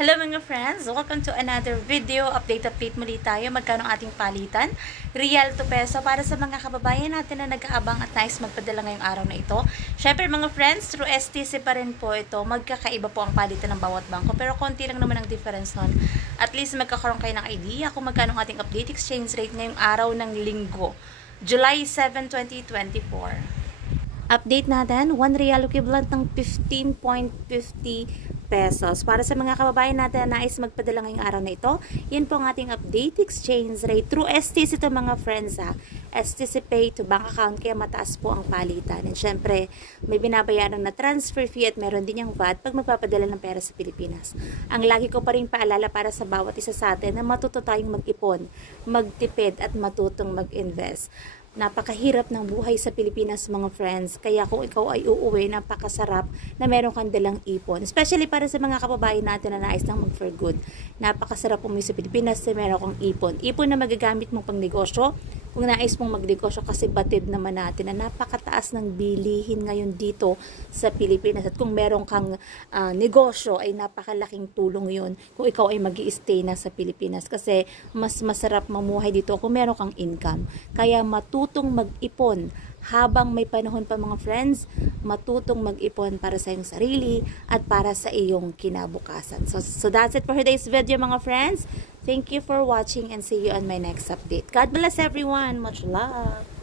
Hello mga friends! Welcome to another video. Update muli tayo. Magkano ang ating palitan? Real to peso para sa mga kababayan natin na nag-aabang at nais magpadala ngayong araw na ito. Syempre mga friends, through STC pa rin po ito. Magkakaiba po ang palitan ng bawat bangko pero konti lang naman ang difference nun. At least magkakaroon kayo ng idea kung magkano ang ating update exchange rate ngayong araw ng linggo. July 7, 2024. Update natin, 1 real equivalent ng 15.50 pesos. Para sa mga kababayan natin na nais magpadala ngayong araw na ito, yun po ang ating update exchange rate. Through STC ito mga friends ha. STC Pay to bank account kaya mataas po ang palitan. And syempre, may binabayaran na transfer fee at meron din yung VAT pag magpapadala ng pera sa Pilipinas. Ang lagi ko pa rin paalala para sa bawat isa sa atin na matuto tayong mag-ipon, magtipid at matutong mag-invest. Napakahirap ng buhay sa Pilipinas mga friends, kaya kung ikaw ay uuwi, napakasarap na meron kang dalang ipon, especially para sa mga kababayan natin na nais lang mag for good. Napakasarap umuwi sa Pilipinas na meron kang ipon na magagamit mong pang negosyo kung nais mong magnegosyo, kasi batid naman natin na napakataas ng bilihin ngayon dito sa Pilipinas, at kung meron kang negosyo ay napakalaking tulong yun kung ikaw ay mag-i-stay na sa Pilipinas, kasi mas masarap mamuhay dito kung meron kang income. Kaya matutong mag-ipon habang may panahon pa mga friends, matutong mag-ipon para sa iyong sarili at para sa iyong kinabukasan. So that's it for today's video mga friends. Thank you for watching and see you on my next update. God bless everyone. Much love.